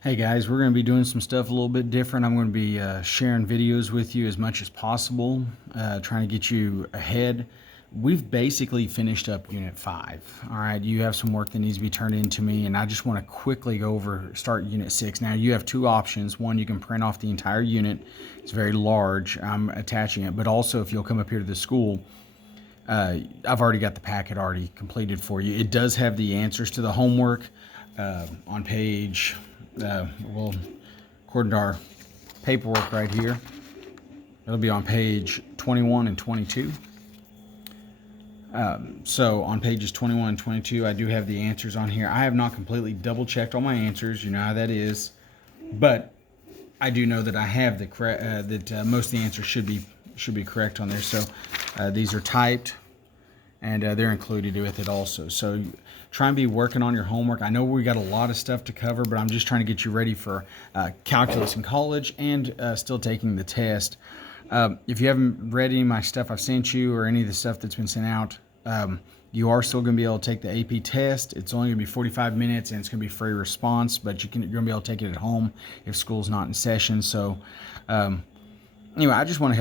Hey guys, we're going to be doing some stuff a little bit different. I'm going to be sharing videos with you as much as possible, trying to get you ahead. We've basically finished up Unit 5. All right, you have some work that needs to be turned into me, and I just want to quickly go over, start Unit 6. Now, you have two options. One, you can print off the entire unit. It's very large. I'm attaching it, but also if you'll come up here to the school, I've already got the packet already completed for you. It does have the answers to the homework on page, well, according to our paperwork right here, it'll be on page 21 and 22. So on pages 21 and 22, I do have the answers on here. I have not completely double checked all my answers. You know how that is, but I do know that I have the correct, most of the answers should be correct on there. So these are typed, and they're included with it also. So try and be working on your homework. I know we got a lot of stuff to cover, but I'm just trying to get you ready for calculus in college and still taking the test. If you haven't read any of my stuff I've sent you or any of the stuff that's been sent out, you are still going to be able to take the AP test. It's only going to be 45 minutes, and it's going to be free response, but you're going to be able to take it at home if school's not in session. So anyway, I just want to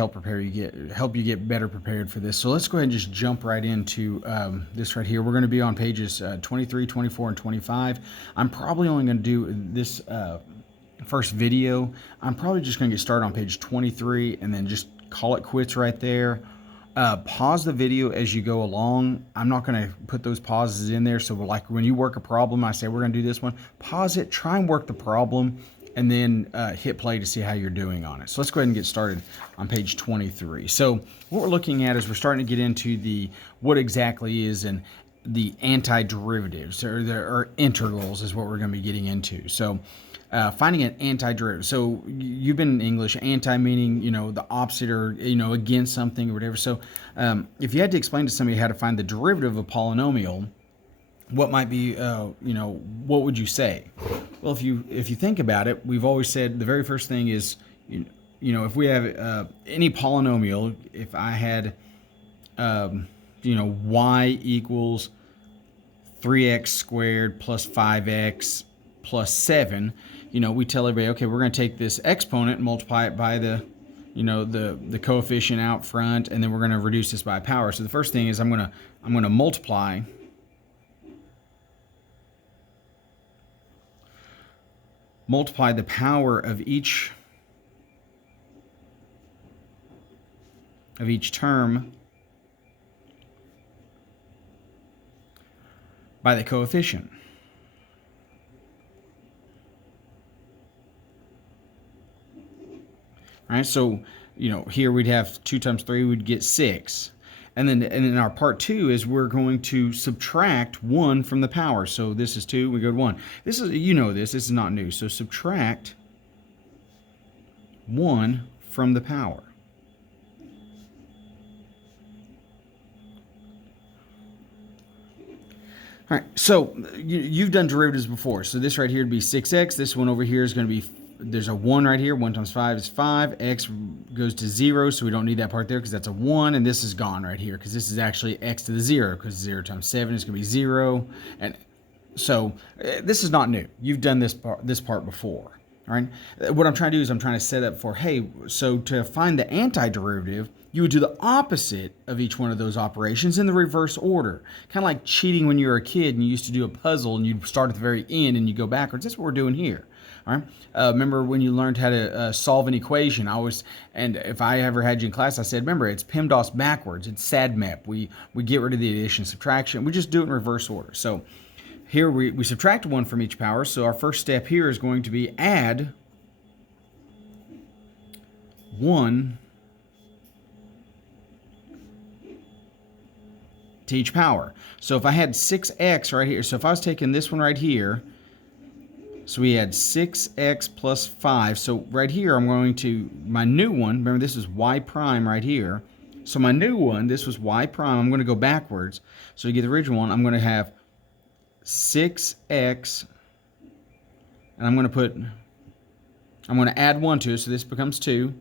help you get better prepared for this. So let's go ahead and just jump right into this right here. We're going to be on pages 23, 24, and 25. I'm probably only going to do this first video. I'm probably just going to get started on page 23 and then just call it quits right there. Pause the video as you go along. I'm not going to put those pauses in there. So like when you work a problem, I say we're going to do this one. Pause it, try and work the problem, and then hit play to see how you're doing on it. So let's go ahead and get started on page 23. So what we're looking at is we're starting to get into the what exactly is the antiderivatives or integrals is what we're going to be getting into. So finding an antiderivative. So you've been in English, anti meaning, the opposite or, against something or whatever. So if you had to explain to somebody how to find the derivative of a polynomial, what might be, what would you say? Well, if you think about it, we've always said the very first thing is, if we have any polynomial, if I had, y equals 3x squared plus 5x plus 7, we tell everybody, okay, we're going to take this exponent and multiply it by the coefficient out front, and then we're going to reduce this by a power. So the first thing is I'm going to multiply the power of each term by the coefficient. All right, so here we'd have 2 times 3, we'd get 6. And then our part 2 is we're going to subtract 1 from the power. So this is 2, we go to 1. This is, this is not new. So subtract 1 from the power. All right, so you've done derivatives before. So this right here would be 6x. This one over here is going to be, there's a 1 right here. 1 times 5 is 5. X goes to 0, so we don't need that part there because that's a 1. And this is gone right here because this is actually x to the 0 because 0 times 7 is going to be 0. And so this is not new. You've done this part before. All right. What I'm trying to do is I'm trying to set up for, hey, so to find the antiderivative, you would do the opposite of each one of those operations in the reverse order. Kind of like cheating when you were a kid and you used to do a puzzle and you'd start at the very end and you go backwards. That's what we're doing here. All right. Remember when you learned how to solve an equation? And if I ever had you in class, I said, remember, it's PEMDAS backwards. It's SADMAP. We get rid of the addition and subtraction. We just do it in reverse order. So here we subtract 1 from each power. So our first step here is going to be add 1 to each power. So if I had 6x right here, so if I was taking this one right here, so we had 6x plus 5. So right here, I'm going to, my new one, remember this is y prime right here. So my new one, this was y prime. I'm going to go backwards. So to get the original one, I'm going to have 6x, and I'm going to add 1 to it, so this becomes 2.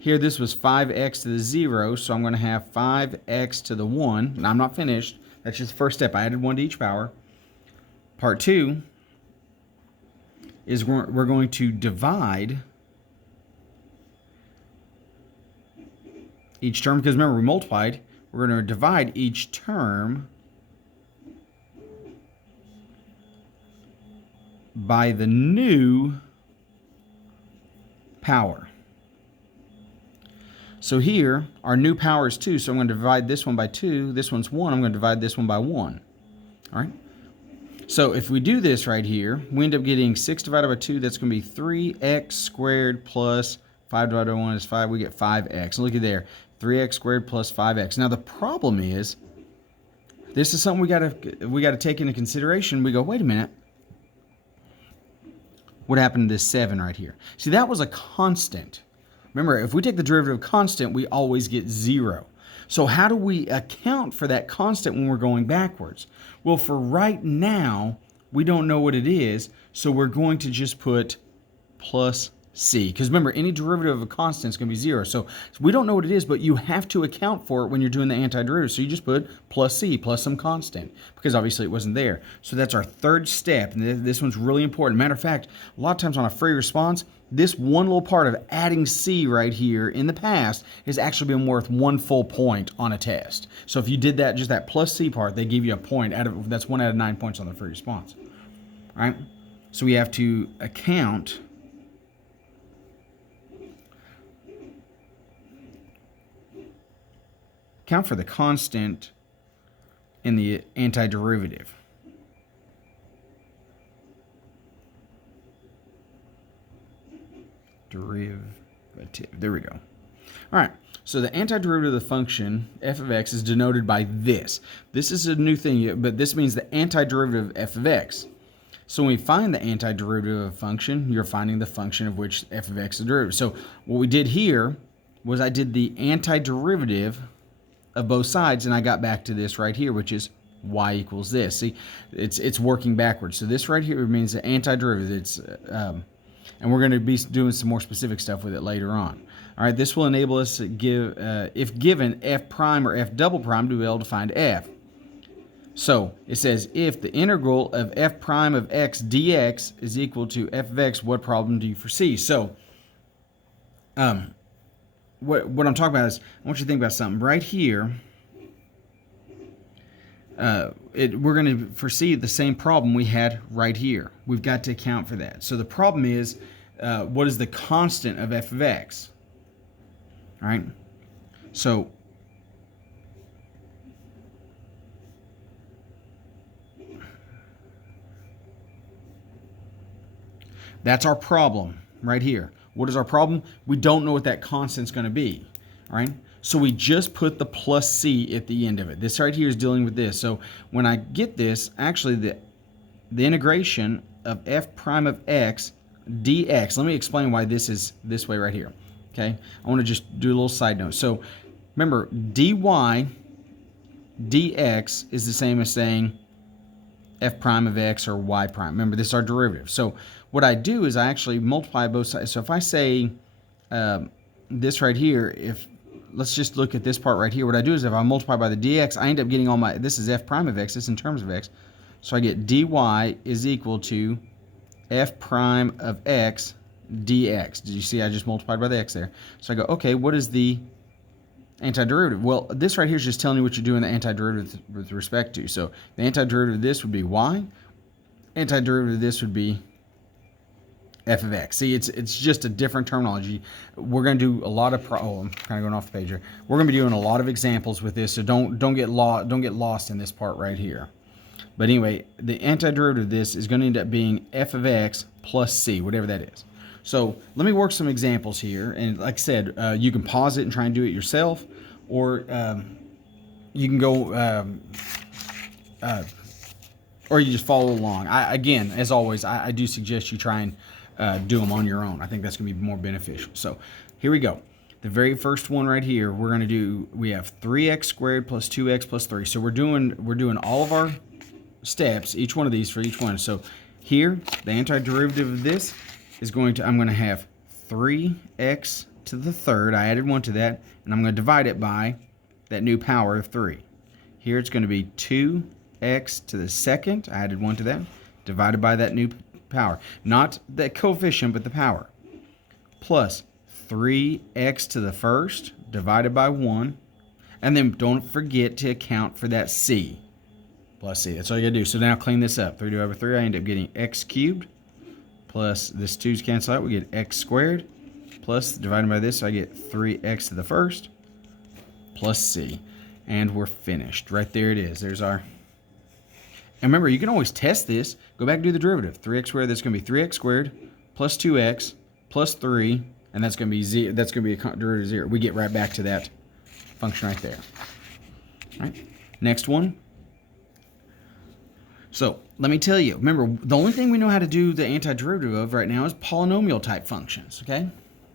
Here, this was 5x to the 0, so I'm going to have 5x to the 1. And I'm not finished. That's just the first step. I added 1 to each power. Part 2 is we're going to divide each term, because remember we multiplied, we're going to divide each term by the new power. So here, our new power is 2, so I'm going to divide this one by 2. This one's 1. I'm going to divide this one by 1. All right? So if we do this right here, we end up getting 6 divided by 2. That's going to be 3x squared plus 5 divided by 1 is 5. We get 5x. Look at there. 3x squared plus 5x. Now the problem is, this is something we got to take into consideration. We go, wait a minute. What happened to this 7 right here? See, that was a constant. Remember, if we take the derivative of constant, we always get 0. So how do we account for that constant when we're going backwards? Well, for right now, we don't know what it is, so we're going to just put plus c. Because remember, any derivative of a constant is going to be 0. So we don't know what it is, but you have to account for it when you're doing the antiderivative. So you just put plus c, plus some constant, because obviously it wasn't there. So that's our third step, and this one's really important. Matter of fact, a lot of times on a free response, this one little part of adding c right here in the past has actually been worth 1 full point on a test. So if you did that, just that plus c part, they give you a point. That's 1 out of 9 points on the free response. All right? So we have to account for the constant in the antiderivative. Derivative. There we go. All right. So the antiderivative of the function f of x is denoted by this. This is a new thing, but this means the antiderivative of f of x. So when we find the antiderivative of a function, you're finding the function of which f of x is derivative. So what we did here was I did the antiderivative of both sides, and I got back to this right here, which is y equals this. See, it's working backwards. So this right here means the antiderivative. It's and we're going to be doing some more specific stuff with it later on. All right, this will enable us to give, if given f prime or f double prime, to be able to find f. So it says if the integral of f prime of x dx is equal to f of x, what problem do you foresee? So what I'm talking about is, I want you to think about something right here. We're going to foresee the same problem we had right here. We've got to account for that. So the problem is, what is the constant of f of x? All right. So that's our problem right here. What is our problem? We don't know what that constant's going to be. All right. So we just put the plus c at the end of it. This right here is dealing with this. So when I get this, actually the integration of f prime of x dx, let me explain why this is this way right here. Okay, I want to just do a little side note. So remember, dy dx is the same as saying f prime of x or y prime. Remember, this is our derivative. So what I do is I actually multiply both sides. So if I say this right here, let's just look at this part right here. What I do is if I multiply by the dx, I end up getting all my, this is f prime of x, this is in terms of x. So I get dy is equal to f prime of x dx. Did you see I just multiplied by the x there? So I go, okay, what is the antiderivative? Well, this right here is just telling you what you're doing the antiderivative with respect to. So the antiderivative of this would be y. Antiderivative of this would be f of x. See, it's just a different terminology. We're going to do a lot of I'm kind of going off the page here. We're going to be doing a lot of examples with this, so don't get lost in this part right here. But anyway, the antiderivative of this is going to end up being f of x plus c, whatever that is. So let me work some examples here, and like I said, you can pause it and try and do it yourself, or you can go, or you just follow along. Again, as always, I do suggest you try and do them on your own. I think that's going to be more beneficial. So here we go. The very first one right here, we're going to do, we have 3x squared plus 2x plus 3. So we're doing all of our steps, each one of these for each one. So here, the antiderivative of this is going to, I'm going to have 3x to the third. I added 1 to that, and I'm going to divide it by that new power of 3. Here it's going to be 2x to the second. I added 1 to that, divided by that new power. Not the coefficient, but the power. Plus 3x to the first divided by 1. And then don't forget to account for that c. Plus c. That's all you got to do. So now clean this up. 3 divided by 3, I end up getting x cubed. Plus this 2's cancel out. We get x squared. Plus divided by this, I get 3x to the first. Plus c. And we're finished. Right there it is. There's our... And remember, you can always test this. Go back and do the derivative. 3x squared, that's going to be 3x squared plus 2x plus 3. And that's going to be z. That's going to be a derivative of 0. We get right back to that function right there. All right. Next one. So let me tell you. Remember, the only thing we know how to do the antiderivative of right now is polynomial type functions. Okay.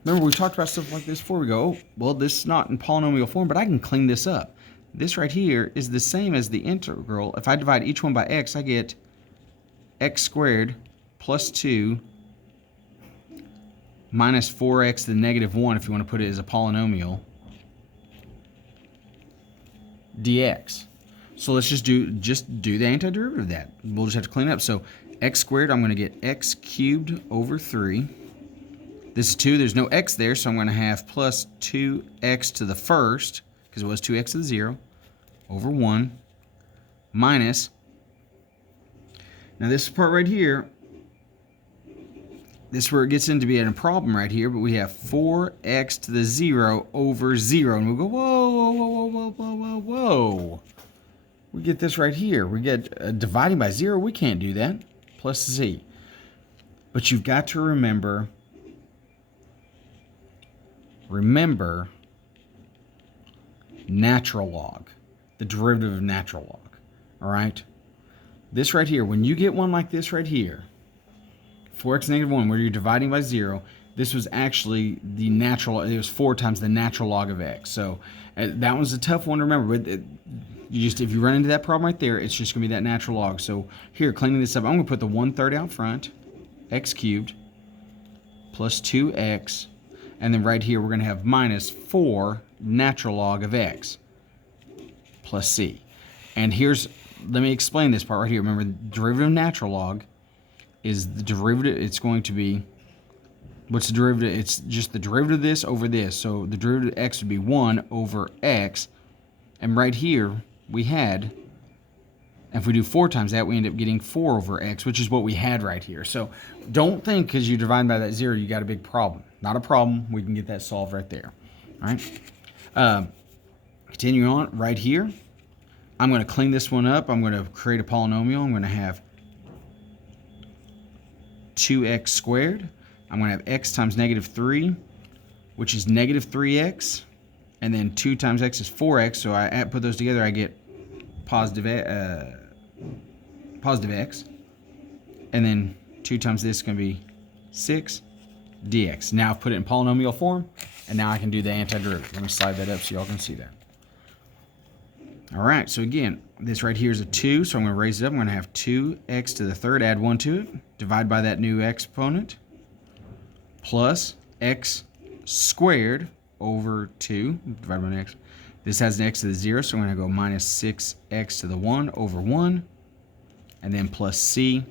Remember, we talked about stuff like this before. We go, oh, well, this is not in polynomial form, but I can clean this up. This right here is the same as the integral. If I divide each one by x, I get x squared plus 2 minus 4x to the negative 1, if you want to put it as a polynomial, dx. So let's just do the antiderivative of that. We'll just have to clean it up. So x squared, I'm going to get x cubed over 3. This is 2. There's no x there, so I'm going to have plus 2x to the first, because it was 2x to the 0, over 1, minus, now this part right here, this is where it gets into being a problem right here, but we have 4x to the 0 over 0, and we'll go, whoa, whoa, whoa, whoa, whoa, whoa, whoa. We get this right here. We get dividing by 0, we can't do that, plus z. But you've got to remember natural log, the derivative of natural log, all right? This right here, when you get one like this right here, 4x negative 1, where you're dividing by 0, this was actually the natural, it was 4 times the natural log of x. So that was a tough one to remember, but if you run into that problem right there, it's just going to be that natural log. So here, cleaning this up, I'm going to put the 1/3 out front, x cubed, plus 2x, and then right here, we're going to have minus 4 natural log of x plus c. And let me explain this part right here. Remember, the derivative of natural log is the derivative. It's going to be, what's the derivative? It's just the derivative of this over this. So the derivative of x would be 1 over x. And right here, we had, if we do 4 times that, we end up getting 4 over x, which is what we had right here. So don't think because you divide by that 0, you got a big problem. Not a problem. We can get that solved right there. All right. Continuing on right here, I'm going to clean this one up. I'm going to create a polynomial. I'm going to have 2x squared. I'm going to have x times negative 3, which is negative 3x. And then 2 times x is 4x. So I put those together, I get positive x. And then 2 times this is going to be 6 dx. Now I've put it in polynomial form, and now I can do the antiderivative. Let me slide that up so y'all can see that. All right, so again, this right here is a 2, so I'm going to raise it up. I'm going to have 2x to the third, add 1 to it, divide by that new exponent, plus x squared over 2, divided by an x. This has an x to the 0, so I'm going to go minus 6x to the 1 over 1, and then plus c.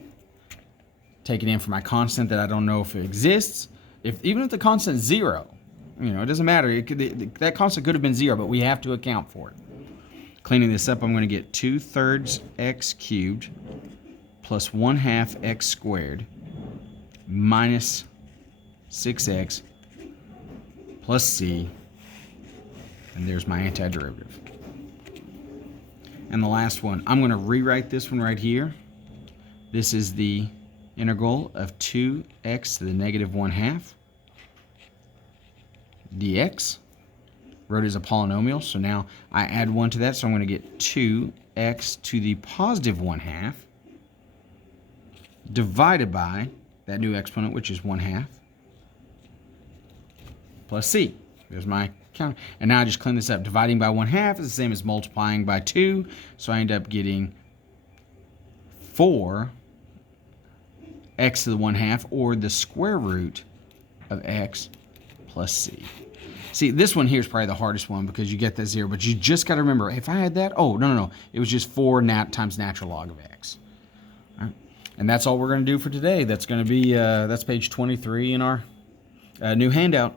Take it in for my constant that I don't know if it exists. Even if the constant is 0, it doesn't matter. That constant could have been 0, but we have to account for it. Cleaning this up, I'm going to get 2/3 x cubed plus 1/2 x squared minus 6x plus c, and there's my antiderivative. And the last one, I'm going to rewrite this one right here. This is the integral of 2x to the negative 1/2 dx. Wrote it as a polynomial, so now I add 1 to that, so I'm going to get 2x to the positive 1/2 divided by that new exponent, which is 1/2, plus c. There's my count. And now I just clean this up. Dividing by 1/2 is the same as multiplying by 2, so I end up getting 4x to the 1/2, or the square root of x plus c. See, this one here is probably the hardest one because you get that 0, but you just got to remember, if I had that, oh, no. It was just 4 times natural log of x. All right. And that's all we're going to do for today. That's going to be that's page 23 in our new handout.